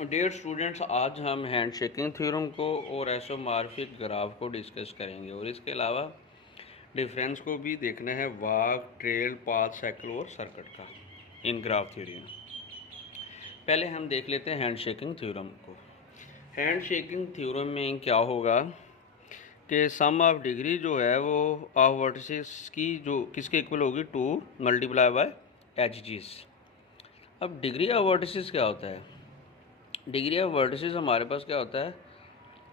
Dear students, आज हम hand shaking theorem को और आइसोमॉर्फिक ग्राफ को डिस्कस करेंगे और इसके अलावा डिफरेंस को भी देखना है वॉक, ट्रेल, पाथ, साइकिल और सर्किट का इन ग्राफ थ्योरी में। पहले हम देख लेते हैं हैंड शेकिंग थ्योरम को। हैंड शेकिंग थ्योरम में क्या होगा कि सम ऑफ डिग्री जो है वो ऑफ वर्टिसेस की जो किसके इक्वल होगी, 2 मल्टीप्लाई बाय एच जीस। अब डिग्री ऑफ वर्टिसेस क्या होता है? डिग्री ऑफ वर्टिसेस हमारे पास क्या होता है,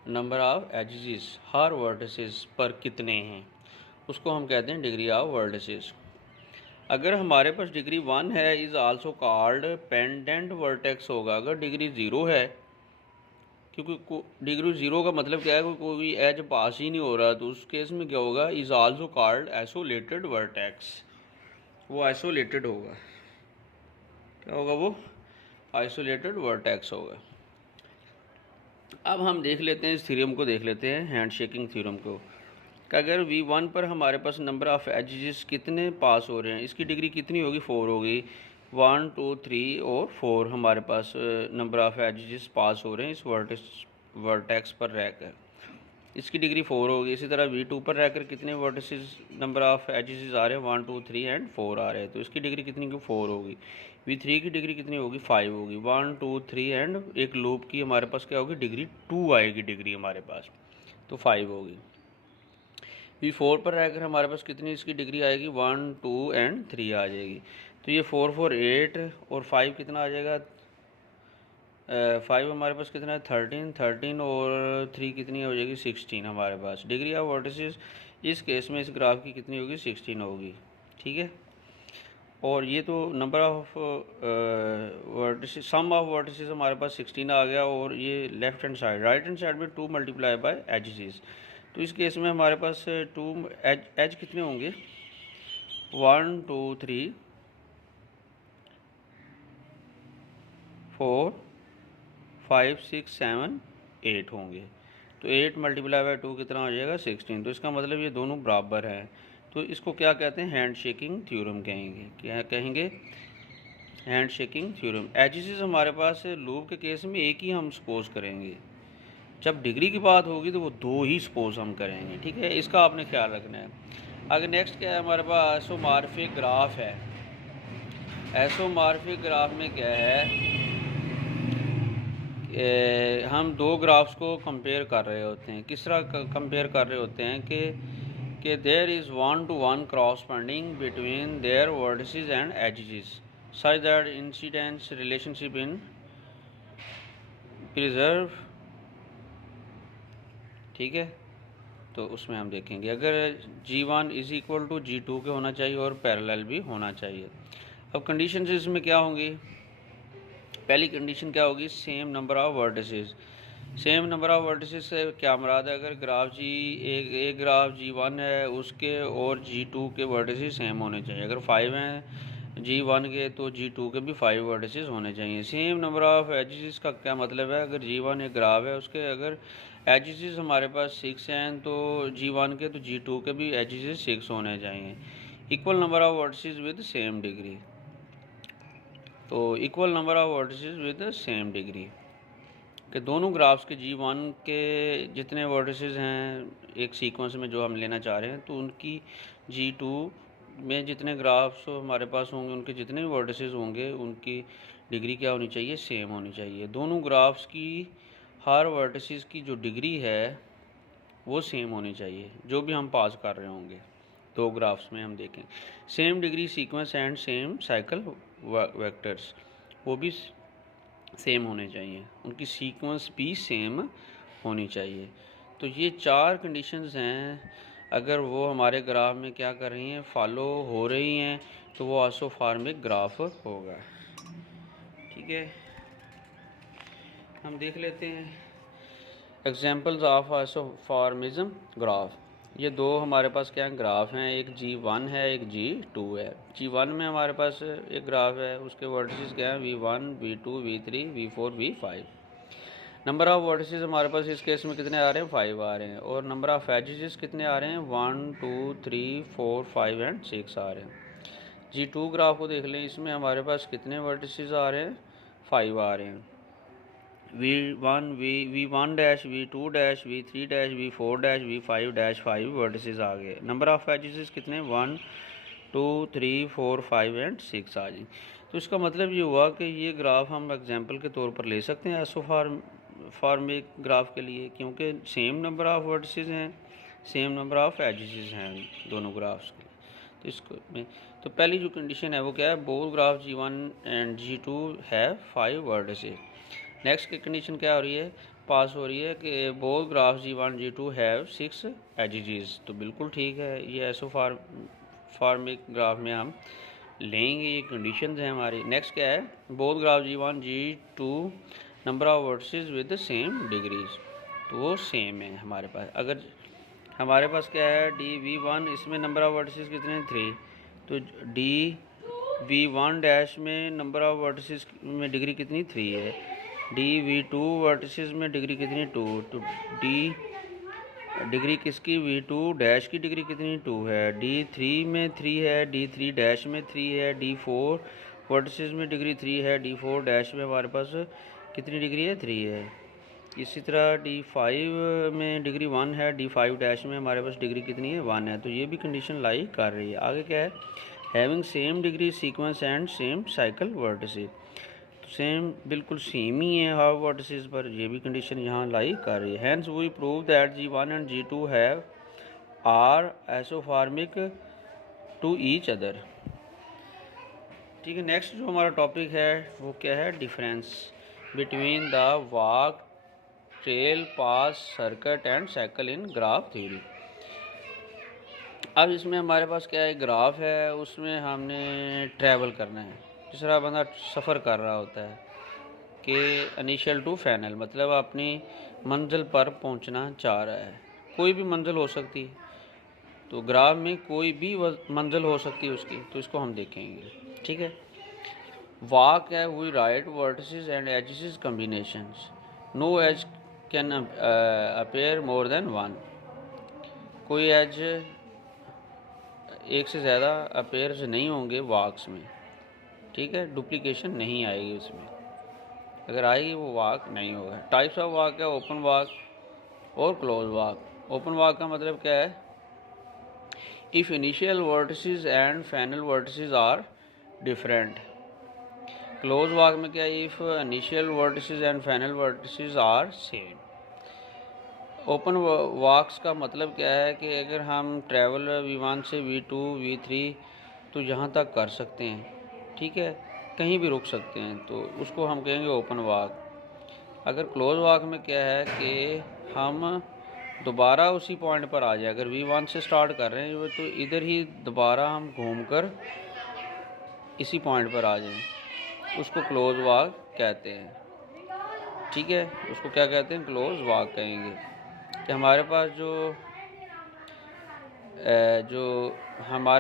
नंबर ऑफ एजेस हर वर्टिसेस पर कितने हैं, उसको हम कहते हैं डिग्री ऑफ वर्टिसेस। अगर हमारे पास डिग्री 1 है is also called pendant vertex होगा। अगर डिग्री 0 है, क्योंकि डिग्री 0 का मतलब क्या है, कोई एज पास ही नहीं हो रहा, तो उस केस में क्या होगा, is also called isolated vertex. वो आइसोलेटेड होगा, क्या होगा वो, आइसोलेटेड वर्टेक्स होगा। अब हम देख लेते हैं इस थ्योरम को, देख लेते हैं हैंड शेकिंग थ्योरम को कि अगर V1 पर हमारे पास नंबर ऑफ़ एजेस कितने पास हो रहे हैं, इसकी डिग्री कितनी होगी, 4 होगी। 1 2 3 और 4 हमारे पास नंबर ऑफ़ एजेस पास हो रहे हैं इस वर्टेक्स पर रहकर, इसकी डिग्री 4 होगी। इसी तरह V2 पर रहकर कितने वर्टिसेस नंबर ऑफ़ एजेस आ रहे हैं, 1 2 3 एंड 4 आ रहे हैं, तो इसकी डिग्री कितनी होगी, 4 होगी। V3 की डिग्री कितनी होगी, 5 होगी। 1 2 3 एंड एक लूप की हमारे पास क्या होगी, डिग्री 2 आएगी, डिग्री हमारे पास तो 5 होगी। V4 पर रहकर हमारे पास कितनी इसकी डिग्री आएगी, 1 2 एंड 3 आ जाएगी। तो ये 4 4 8 और 5 कितना आ जाएगा, 5 हमारे पास कितना है, 13 और 3 कितनी हो जाएगी, 16 हमारे पास। डिग्री ऑफ वर्टिसेस इस केस में इस ग्राफ की कितनी होगी, 16 होगी, ठीक है। और ये तो number of vertices, sum of vertices हमारे पास 16 आ गया, और ये left hand side, right hand side में 2 मल्टीप्लाई बाय एजेस। तो इस केस में हमारे पास 2 एज कितने होंगे, 1 2 3 4 5 6 7 8 होंगे। तो 8 मल्टीप्लाई बाय 2 कितना हो जाएगा, 16। तो इसका मतलब ये दोनों बराबर हैं, तो इसको क्या कहते हैं, हैंड शेकिंग थ्योरम कहेंगे। क्या कहेंगे, हैंड शेकिंग थ्योरम। एजेस हमारे पास लूप के केस में एक ही हम सपोज करेंगे, जब डिग्री की बात होगी तो वो 2 ही सपोज हम करेंगे, ठीक है। इसका आपने ख्याल रखना है। अगर नेक्स्ट क्या है हमारे पास, आइसोमॉर्फिक ग्राफ है। आइसोमॉर्फिक ग्राफ में क्या है, हम दो ग्राफ्स को कंपेयर कर रहे होते हैं। किस तरह कंपेयर कर रहे होते हैं कि there is 1 to 1 corresponding between their vertices and edges such that incidence relationship in preserve, ठीक है। तो उसमें हम देखेंगे अगर G1 is equal to G2 के होना चाहिए और पैरेलल भी होना चाहिए। अब कंडीशन इसमें क्या होंगी, पहली कंडीशन क्या होगी, same number of vertices. Same number of vertices से क्या मुराद है, अगर ग्राफ जी एक ग्राफ G1 है उसके और G2 के वर्टिसेस सेम होने चाहिए। अगर 5 हैं G1 के तो G2 के भी 5 वर्टिसेस होने चाहिए। सेम नंबर ऑफ एजेस का क्या मतलब है, अगर G1 एक ग्राफ है उसके अगर एजेस हमारे पास 6 हैं तो G1 के तो G2 के भी एजेस 6 होने चाहिए। Equal number of vertices with same degree, तो equal number of vertices with same degree कि दोनों ग्राफ्स के G1 के जितने वर्टिसेस हैं एक सीक्वेंस में जो हम लेना चाह रहे हैं, तो उनकी G2 में जितने ग्राफ्स हमारे पास होंगे उनके जितने भी वर्टिसेस होंगे उनकी डिग्री क्या होनी चाहिए, सेम होनी चाहिए। दोनों ग्राफ्स की हर वर्टिसेस की जो डिग्री है वो सेम होनी चाहिए, जो भी हम पास कर रहे होंगे। दो ग्राफ्स में हम देखें same degree sequence and same cycle vectors, वो भी सेम होने चाहिए, उनकी सीक्वेंस भी सेम होनी चाहिए। तो ये 4 कंडीशंस हैं, अगर वो हमारे ग्राफ में क्या कर रही हैं, फॉलो हो रही हैं, तो वो आइसोफॉर्मिक ग्राफ होगा, ठीक है। हम देख लेते हैं एग्जांपल्स ऑफ आइसोफॉर्मिज्म ग्राफ। ये दो हमारे पास क्या ग्राफ हैं, एक G1 है एक G2 है। G1 में हमारे पास एक ग्राफ है, उसके वर्टिसेस क्या हैं, V1 V2 V3 V4 V5। Number of vertices हमारे पास इस केस में कितने आ रहे हैं, 5 आ रहे हैं, और नंबर ऑफ एजेस कितने आ रहे हैं, 1 2 3 4 5 एंड 6 आ रहे हैं। G2 ग्राफ को देख लें, इसमें हमारे पास कितने वर्टिसेस आ रहे हैं, 5 आ रहे हैं। V1 V1 dash V2 dash V3 dash V4 dash V5 dash 5 vertices आ गए। नंबर ऑफ एजेस कितने 1 2 3 4 5 एंड 6 आ जाए। तो इसका मतलब ये हुआ कि ये ग्राफ हम एग्जांपल के तौर पर ले सकते हैं एसओ फॉर्मिक ग्राफ के लिए, क्योंकि सेम नंबर ऑफ वर्टिसेस हैं, सेम नंबर ऑफ एजेस हैं दोनों ग्राफ्स के। तो इसको में तो पहली जो कंडीशन है वो क्या है, both graph G1 and G2 है 5 वर्टिसेस। नेक्स्ट की कंडीशन क्या हो रही है, पास हो रही है कि both graph G1 G2 have 6 edges. तो बिल्कुल ठीक है, ये एसओ फॉर्मिक ग्राफ में हम लेंगे, ये कंडीशंस हैं हमारी। नेक्स्ट क्या है, both graph G1 G2 number of vertices with the same degrees, तो वो सेम है हमारे पास। अगर हमारे पास क्या है DV1, इसमें नंबर ऑफ वर्टिसेस कितने 3, तो DV1 डैश में नंबर ऑफ वर्टिसेस में डिग्री कितनी 3 है। DV2 वर्टिसेस में डिग्री कितनी 2, तो डिग्री किसकी V2 डैश की डिग्री कितनी 2 है। D3 में 3 है, D3 डैश में 3 है, D4 वर्टिसेस में डिग्री 3 है, D4 डैश में हमारे पास कितनी डिग्री है 3 है। इसी तरह D5 में डिग्री 1 है, D5 डैश में हमारे पास डिग्री कितनी है 1 है। तो ये भी कंडीशन लाई कर रही है। आगे क्या है, having same degree sequence and same cycle vertices, same बिल्कुल सेम ही है हाउ वर्टिसेस पर, ये भी कंडीशन यहाँ लाई कर रही है। Hence we prove that G1 and G2 have are isomorphic to each other. ठीक है, नेक्स्ट जो हमारा टॉपिक है वो क्या है, difference between the walk trail pass circuit and cycle in graph theory. अब इसमें हमारे पास क्या है, ग्राफ है, उसमें हमने ट्रैवल करना है। जिस तरह बंदा सफ़र कर रहा होता है कि इनिशियल टू फाइनल, मतलब अपनी मंजिल पर पहुंचना चाह रहा है, कोई भी मंजिल हो सकती है, तो ग्राफ में कोई भी मंजिल हो सकती है उसकी, तो इसको हम देखेंगे। ठीक है, वॉक है we write vertices and edges combinations, no edge can appear more than 1, कोई एज एक से ज़्यादा अपेयर्स नहीं होंगे वॉक्स में। ठीक है, डुप्लीकेशन नहीं आएगी उसमें, अगर आएगी वो वॉक नहीं होगा। टाइप्स ऑफ वॉक है ओपन वॉक और क्लोज वॉक। ओपन वॉक का मतलब क्या है, if initial vertices and final vertices are different. Close walk में क्या है, if initial vertices and final vertices are same. Open walks का मतलब क्या है कि अगर हम ट्रैवल V1 से V2 V3 तो यहाँ तक कर सकते हैं, ठीक है, कहीं भी रुक सकते हैं, तो उसको हम कहेंगे ओपन वॉक। अगर क्लोज वॉक में क्या है कि हम दोबारा उसी पॉइंट पर आ जाए, अगर V1 से स्टार्ट कर रहे हैं तो इधर ही दोबारा हम घूमकर इसी पॉइंट पर आ जाएं, उसको क्लोज वॉक कहते हैं। ठीक है, उसको क्या कहते हैं, क्लोज वॉक कहेंगे। कि हमारे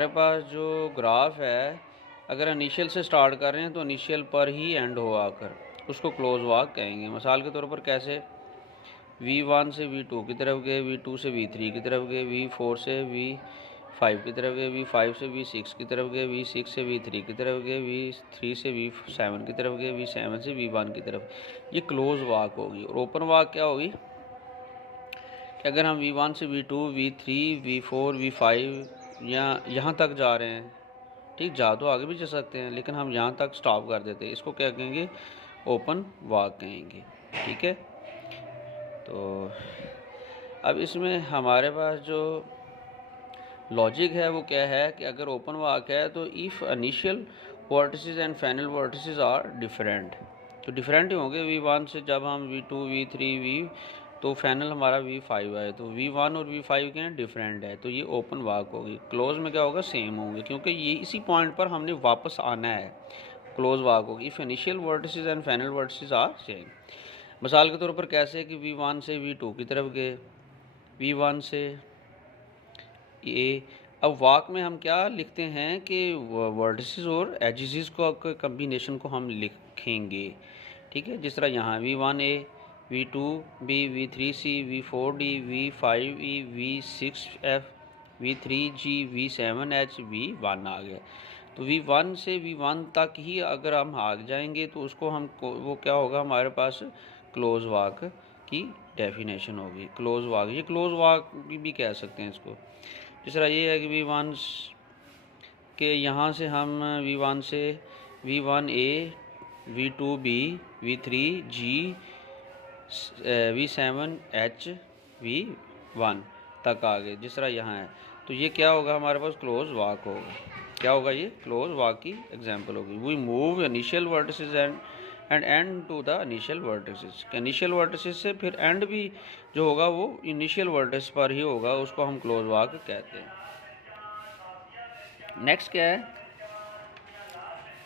पास जो ग्राफ है, अगर इनिशियल से स्टार्ट कर रहे हैं तो इनिशियल पर ही एंड हो आकर, उसको क्लोज वॉक कहेंगे। मिसाल के तौर पर कैसे, V1 से V2 की तरफ गए, V2 से V3 की तरफ गए, V4 से V5 की तरफ गए, V5 से V6 की तरफ गए, V6 से V3 की तरफ गए, V3 से V7 की तरफ गए, V7 से V1 की तरफ, ये क्लोज वॉक होगी। और ओपन वॉक क्या होगी कि अगर हम V1 से V2 V3 V4 V5 यहाँ तक जा रहे हैं, ठीक, जा तो आगे भी जा सकते हैं लेकिन हम यहाँ तक स्टॉप कर देते हैं, इसको क्या कहेंगे, ओपन वॉक कहेंगे। ठीक है, तो अब इसमें हमारे पास जो लॉजिक है वो क्या है कि अगर ओपन वॉक है तो if initial vertices and final vertices are different, तो डिफरेंट ही होंगे। V1 से जब हम V2 V3 V तो फाइनल हमारा V5 है, तो V1 और V5 के डिफरेंट है, तो ये ओपन वॉक होगी। क्लोज में क्या होगा, सेम होंगे, क्योंकि ये इसी पॉइंट पर हमने वापस आना है, क्लोज वॉक होगी। If initial vertices and final vertices are same. मिसाल के तौर पर कैसे कि V1 से V2 की तरफ गए, V1 से ये, अब वॉक में हम क्या लिखते हैं कि वर्टिसेस और एजेस को कम्बिनेशन को हम लिखेंगे। ठीक है, जिस तरह यहाँ V1A V2B V3C V4D V5E V6F V3G V7H V1 आ गया। तो V1 से V1 तक ही अगर हम भाग जाएंगे तो उसको हम वो क्या होगा, हमारे पास क्लोज वाक की डेफिनेशन होगी। क्लोज वाक, ये क्लोज वाक भी कह सकते हैं इसको। तीसरा ये है कि V1 के यहाँ से हम V1 से V1A, V2B, V3G, V7H, V1 तक आ गए, जिस तरह यहाँ है। तो ये क्या होगा, हमारे पास क्लोज वाक होगा। क्या होगा, ये क्लोज वाक की एग्जांपल होगी। We move initial vertices and end to the initial vertices. Initial vertices से फिर एंड भी जो होगा वो इनिशियल वर्टिस पर ही होगा, उसको हम क्लोज वाक कहते हैं। नेक्स्ट क्या है,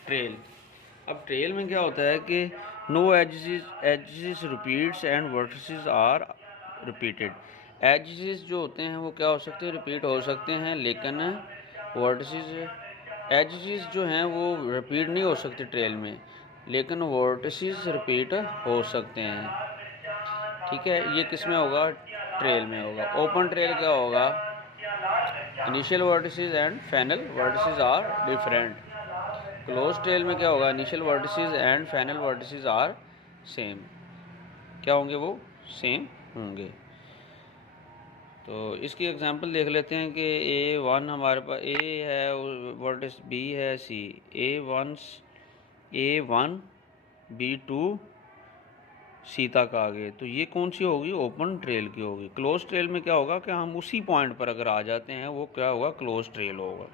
ट्रेल। अब ट्रेल में क्या होता है कि no edges repeats and vertices are repeated. Edges जो होते हैं वो क्या हो सकते हैं, रिपीट हो सकते हैं, लेकिन वर्टिसेस, एजेस जो हैं वो रिपीट नहीं हो सकते ट्रेल में, लेकिन वर्टिसेस रिपीट हो सकते हैं। ठीक है, ये किस में होगा, ट्रेल में होगा। ओपन ट्रेल क्या होगा, initial vertices and final vertices are different. Close trail में क्या होगा, initial vertices and final vertices are same. क्या होंगे, वो सेम होंगे। तो इसकी एग्जांपल देख लेते हैं कि A1 हमारे पास A है, वर्टिस B है, C, A1 B2 C तक आ गए। तो ये कौन सी होगी, ओपन ट्रेल की होगी। क्लोज ट्रेल में क्या होगा कि हम उसी पॉइंट पर अगर आ जाते हैं, वो क्या होगा, क्लोज ट्रेल होगा।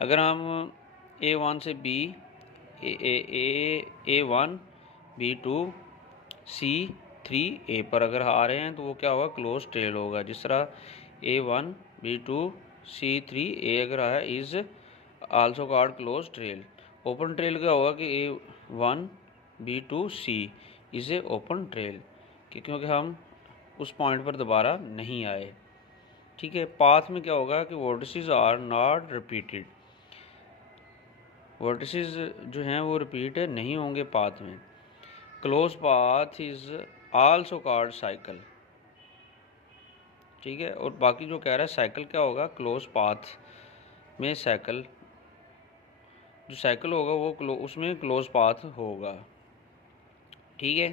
अगर हम A1 से B, A1 B2 C3 A पर अगर आ रहे हैं तो वो क्या होगा, क्लोज ट्रेल होगा। जिस तरह A1 B2 C3 A अगर आया, is also called close trail. Open trail क्या होगा कि A1 B2 C is a open trail, क्योंकि हम उस पॉइंट पर दोबारा नहीं आए। ठीक है। पाथ में क्या होगा कि vertices are not repeated, vertices जो हैं वो रिपीट नहीं होंगे पाथ में। Close path is also called cycle. ठीक है। और बाकी जो कह रहा है साइकिल क्या होगा, क्लोज पाथ में साइकिल, जो साइकिल होगा वो उसमें क्लोज पाथ होगा। ठीक है।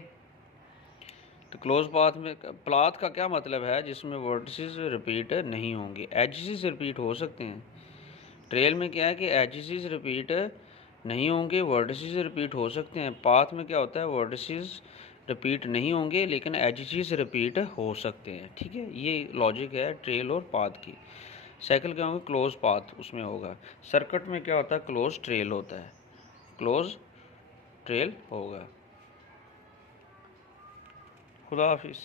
तो क्लोज पाथ में, पाथ का क्या मतलब है, जिसमें वर्टिसेस रिपीट नहीं होंगे। एजेस रिपीट हो सकते हैं। ट्रेल में क्या है कि एजेस रिपीट नहीं होंगे, वर्टिसेस रिपीट हो सकते हैं। पाथ में क्या होता है, वर्टिसेस रिपीट नहीं होंगे लेकिन एजेस रिपीट हो सकते हैं। ठीक है, ये लॉजिक है ट्रेल और पाथ की। साइकिल क्या होगा, क्लोज पाथ उसमें होगा। सर्किट में क्या होता है, क्लोज ट्रेल होता है, क्लोज ट्रेल होगा। खुदा हाफिज़।